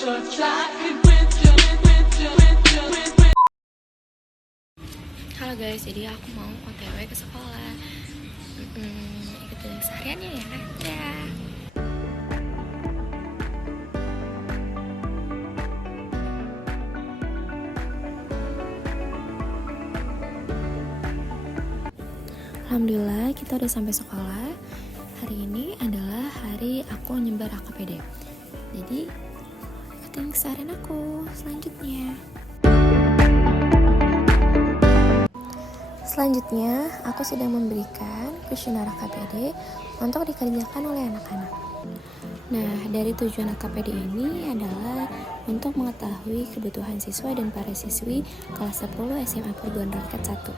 Halo guys, jadi aku mau OTW ke sekolah. Ikutin sehariannya ya. Ya. Alhamdulillah kita udah sampai sekolah. Hari ini adalah hari aku nyebar AKPD. Jadi ikutin keseharian aku selanjutnya. Selanjutnya, aku sedang memberikan kuesioner AKPD untuk dikerjakan oleh anak-anak. Nah, dari tujuan AKPD ini adalah untuk mengetahui kebutuhan siswa dan para siswi kelas 10 SMA Perguruan Rakyat 1.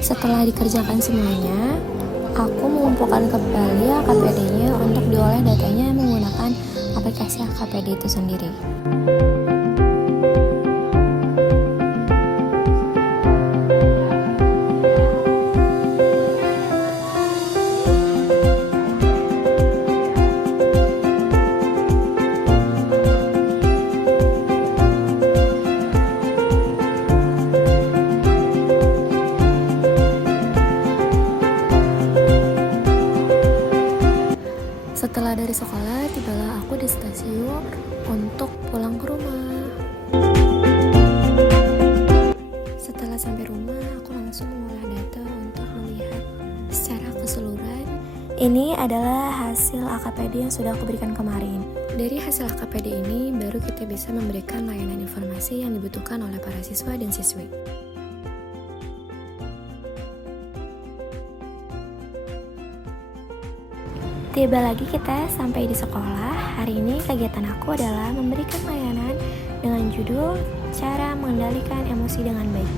Setelah dikerjakan semuanya, aku mengumpulkan kembali AKPD-nya untuk diolah datanya menggunakan aplikasi AKPD itu sendiri. Setelah dari sekolah, tibalah aku di stasiun untuk pulang ke rumah. Setelah sampai rumah, aku langsung mengolah data untuk melihat secara keseluruhan. Ini adalah hasil AKPD yang sudah aku berikan kemarin. Dari hasil AKPD ini, baru kita bisa memberikan layanan informasi yang dibutuhkan oleh para siswa dan siswi. Tiba lagi kita sampai di sekolah. Hari ini kegiatan aku adalah memberikan layanan dengan judul Cara Mengendalikan Emosi dengan Baik.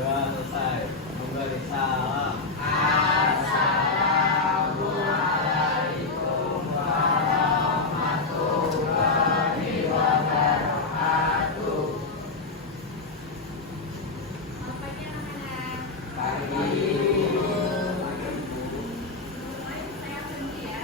Selesai. Salam. Assalamualaikum warahmatullahi wabarakatuh. Selamat pagi anak-anak. Pagi. Saya pergi ya.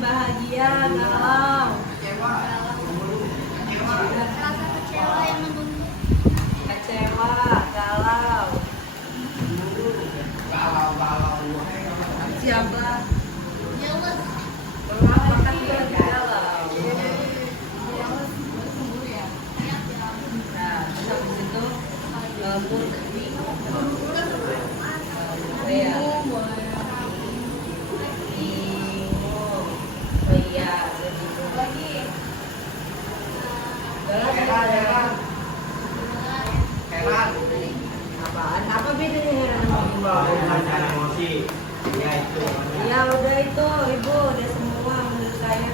bahagia, galau. Rasa kecewa yang mengganggu. Kecewa, galau. Siapa? Jealous. Mengapa kalian galau? Nah, terus habis itu mood. Ya. Bingung. Oh iya, bingung lagi. Apaan? Apa bedanya dengan Emosi. Ya itu. ya udah itu ibu udah semua menurut saya.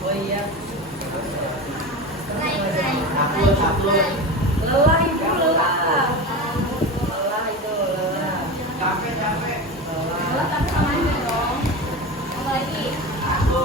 Oh iya. Upload. Lelah ibu lelah. Lelah itu lelah. Capek. Lelah. Tapi sama aja dong. Apa lagi? Satu.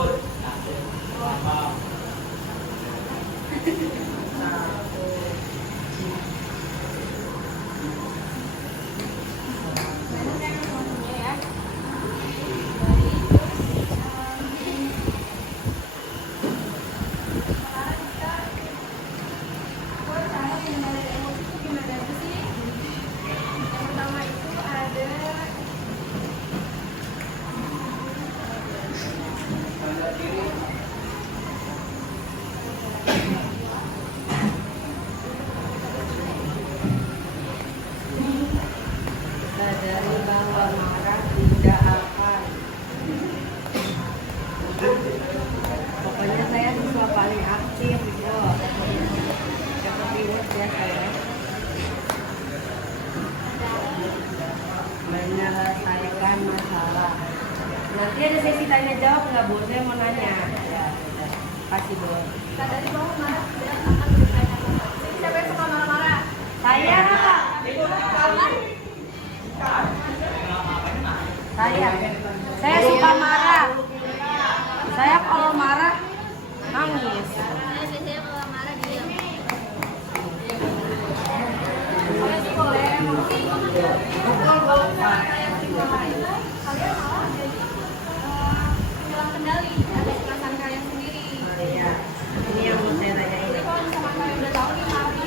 Sadari bahwa marah tidak akan. Pokoknya saya siswa paling aktif gitu. Seperti ini ya saya. Menyelesaikan masalah. Nanti ada sesi tanya jawab nggak Bu? Saya mau nanya. Ya, kasih Bu. Sadari bahwa marah tidak akan menyelesaikan masalah. Siapa yang suka marah-marah? Saya. Saya suka marah. Saya kalau marah nangis. Saya biasanya kalau marah diam. Kalian malah jadi hilang kendali atas perasaan kalian sendiri. Iya. Ini yang mau saya tanyain. Jadi kalau misalkan kalian udah tahu nih mari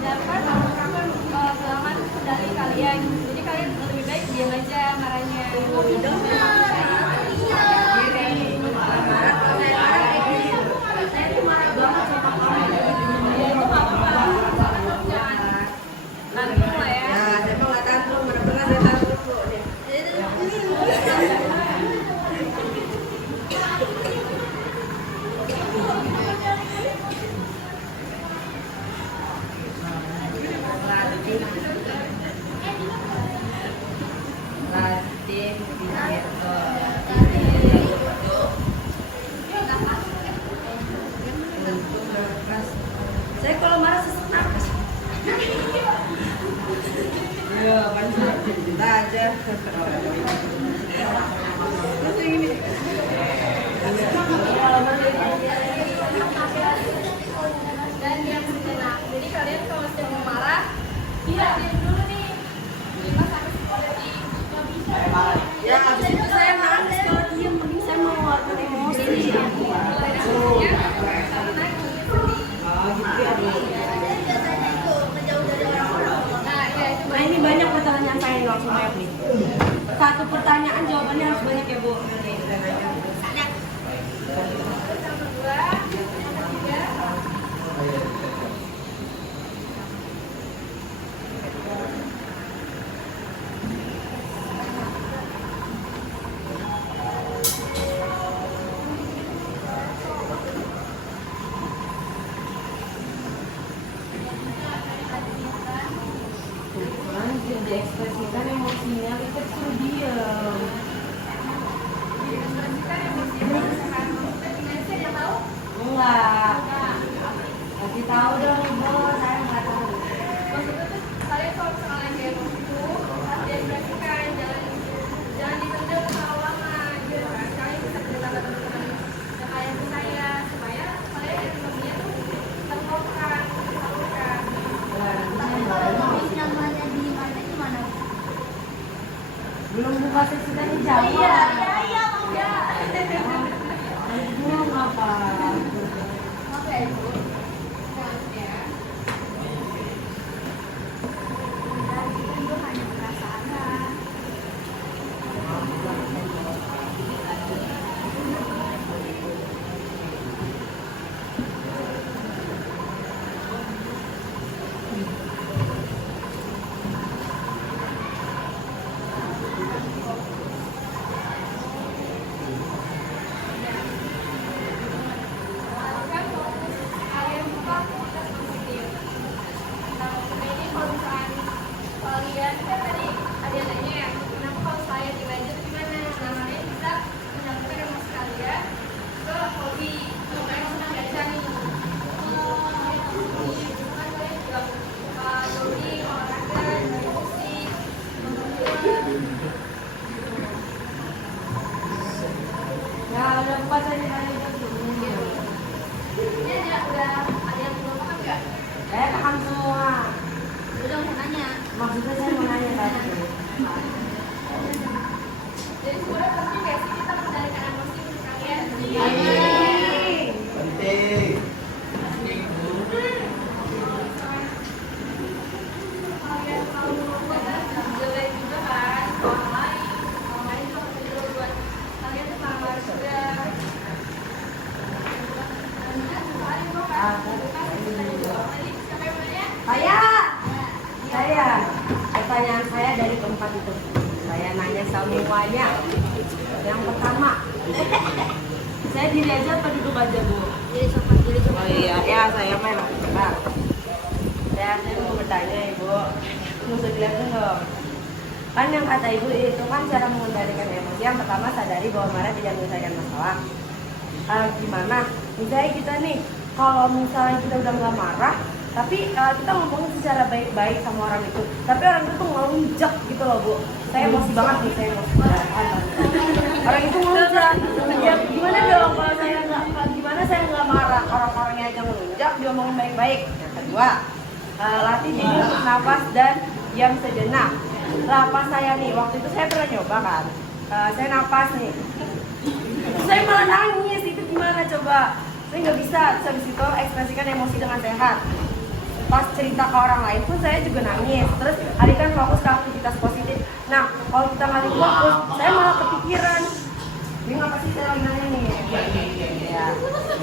dapat selamat kendali kalian. Jadi kalian lebih baik diam aja marahnya. Saya tuh marah banget sama kamu. Tantrum lah ya. Nah, saya mah nggak tantrum, bener-bener saya tantrum kok. Latih gitu. Untuk nafas. Saya kalau marah sesak nafas. Iya, panjang aja. Terus ini. Dan diam sejenak. Jadi kalian kalau sedang mau marah, diam dulu nih. 5 sampai 10 detik. Nggak bisa. Ya, habis itu saya nangis kalau diem, mending saya mengeluarkan emosi. Nah, ini banyak pertanyaan saya nih, langsung jawab nih. Satu pertanyaan jawabannya harus banyak ya Bu. Nih, saya nanya. Lanjut diekspresikan emosinya, kita suruh diam. Enggak. Kasih tahu dong Ibu, saya nggak tahu. Maksudnya tuh kalian kalau misalkan lagi emosi itu harus diekspresikan, jangan dipendam lama gitu kan. Kalian bisa berkata-kata dengan kalian ke saya supaya kalian emosinya tuh terlupakan, tersalurkan. Nah, nanti saya baru. Belum buka sesi tanya jawab. Iya, enggak. Belum apa? Oke, Ibu. Selanjutnya. Itu hanya perasaan. Kalian buka komunitas positif. Nah, ini kalau misalkan kalian kan tadi ada yang nanya ya, kenapa kalau saya di belajar gimana? Nah, kalian bisa menyalurkan emosi kalian ke hobi. Kalian senang baca nih. Kan kalian juga suka jogging, olahraga, musik, nonton film. Ya udah buka sesi tanya jawab belum? Ini udah ada yang belum paham nggak? Saya paham semua. Udah mau nanya. Maksudnya saya mau nanya tadi. Jadi sebenarnya penting nggak sih kita mengendalikan emosi menurut kalian? Penting. Kalian tahu jelek juga kan orang lain juga penting buat kalian tuh malah juga. Saya, pertanyaan saya dari keempat itu. Saya nanya semuanya. Yang pertama, saya diri aja apa duduk aja, Bu? Jadi coba. Oh iya, ya saya memang coba. Saya mau bertanya, Ibu. Mesti dilihatin dong. Kan yang kata Ibu itu kan cara mengendalikan emosi. Yang pertama, sadari bahwa marah tidak menyelesaikan masalah. Gimana? Misalnya kita nih, kalau misalnya kita udah nggak marah, tapi kita ngomongin secara baik-baik sama orang itu, tapi orang itu tuh ngelunjak gitu loh, Bu. Saya emosi banget nih, saya emosi banget. Orang itu ngelunjak, ya gimana dong kalau saya nggak, gimana saya nggak marah, orang-orangnya aja ngelunjak, diomongin baik-baik. Yang kedua, latih diri untuk nafas dan diam sejenak. Lapas saya nih, waktu itu saya pernah nyoba kan, saya nafas nih, saya malah nangis, itu gimana coba? Saya nggak bisa, terus habis itu ekspresikan emosi dengan sehat. Pas cerita ke orang lain pun saya juga nangis. Terus alihkan fokus ke aktivitas positif. Nah, kalau kita ngalih fokus, saya malah kepikiran. Ini ngapa sih saya lagi nanya nih? Ya.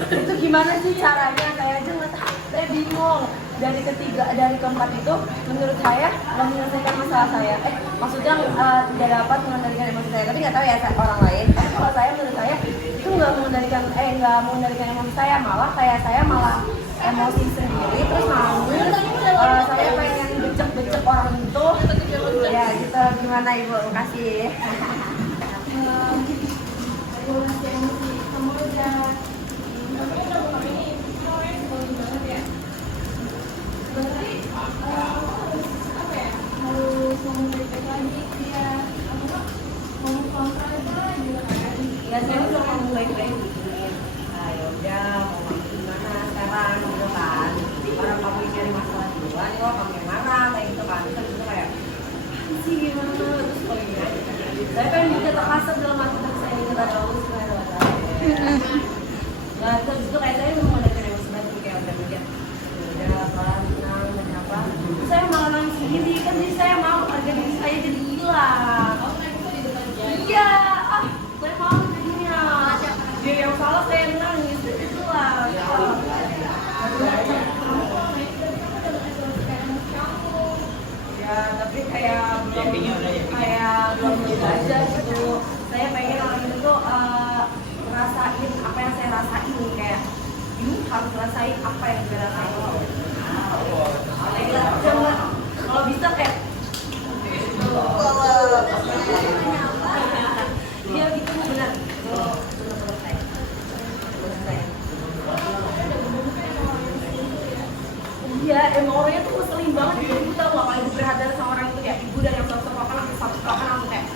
Itu gimana sih caranya? Saya aja nggak tahu. Saya bingung. Dari keempat itu, menurut saya nggak menyelesaikan masalah saya. Maksudnya tidak dapat mengendalikan emosi saya. Tapi nggak tahu ya orang lain. Tapi kalau saya, menurut saya itu nggak mengendalikan emosi saya. Malah kayak saya malah emosi sendiri, terus nangis. Saya pengen becek orang itu. Ya gitu, gimana Ibu? Makasih. Regulasi emosi kamu aja. Tapi kalau ini penting banget ya. Berarti harus apa ya? Harus ngomong baik-baik lagi dia. Ngomong kontra aja gitu kan. Ya saya udah ngomong baik-baik gitu. Ya udah, mau gimana sekarang gitu kan. Orang kamu cari masalah duluan, kok kamu yang marah kayak gitu kan. Terus itu kayak sih gimana? Terus kalau gini aja. Saya pengen juga terkasar dalam hati saya ini kepada Allah Subhanahu wa Ta'ala. Nah terus itu kayak saya mau ada emosi banget kayak udah mikir udah pelan tenang dan apa. Terus saya malah nangis sendiri kan, jadi saya mau harga diri saya jadi hilang. Iya, saya mau jadinya. Dia yang salah saya yang nangis, itu lah. Ya tapi kayak belum belajar gitu. Saya pengen orang itu tuh ngerasain apa yang saya rasain, kayak ini harus rasain apa yang saya rasain. Kalau bisa kayak iya gitu benar. Iya, emang orangnya tuh ngeselin banget. Ibu tau gak, kalau ibu berhadapan sama orang itu kayak ibu dan yang sosok apa lagi satu langsung kayak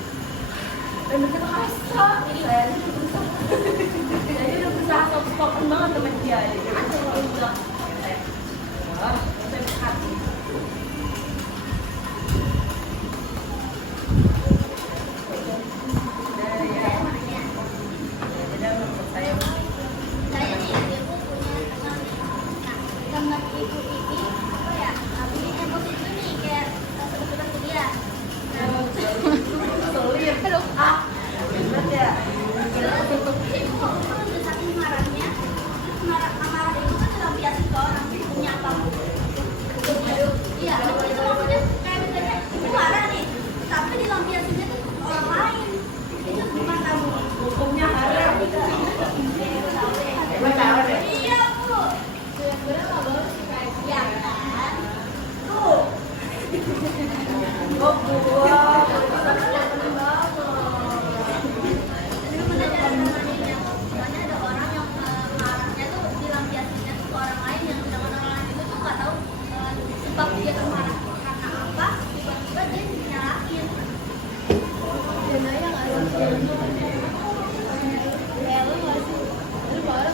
dan kita rasa saya udah berusaha soft-spoken banget sama dia. Jadi aja kalau udah saya berhati. Hukumnya haram. Gue tahu deh. Sebenarnya nggak bagus sih kayak gitu. Oh, buah. Dia marah karena apa? Tiba-tiba dia dinyalahin. Dan ayah nggak ada lu nggak sih? Lu baru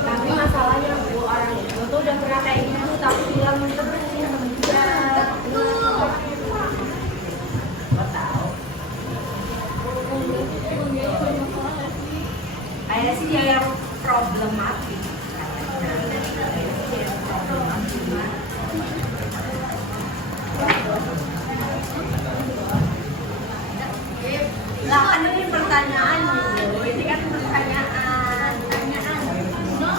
Tapi masalahnya bu, orang itu tuh udah pernah kayak gitu tapi bilang terus ya. Gue tahu. Kayaknya sih dia yang problematik. Lah kan ini pertanyaan dulu, ini kan pertanyaan. no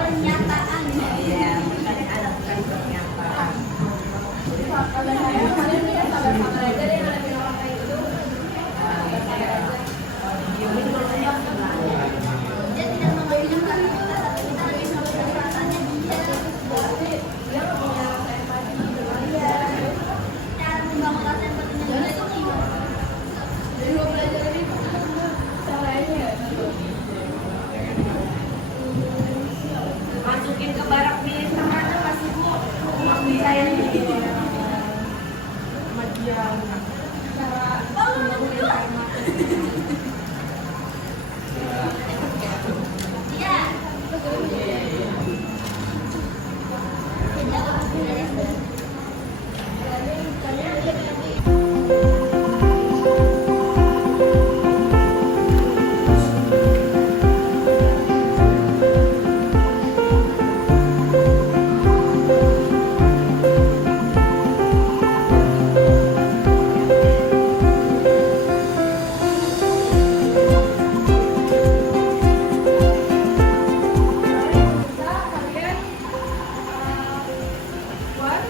pernyataan. Iya, pertanyaan bukan pernyataan. Kalian bisa sabar-sabar aja deh ngadepin orang kayak gitu. Dia tidak mengajukan kita, tapi kita lagi sama perasaannya dia. Berarti dia nggak punya rasa empati gitu kan? Iya. Cara membangun rasa empatinya dia itu gimana? Dari gua belajar ini caranya ya. Masukin ke barak militan aja pasti bu, uang bisa yang gitu. Sama dia. Bisa kalian buat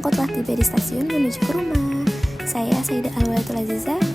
angkot telah tiba di stasiun menuju ke rumah. Saya Saidah Alwalatul Aziza.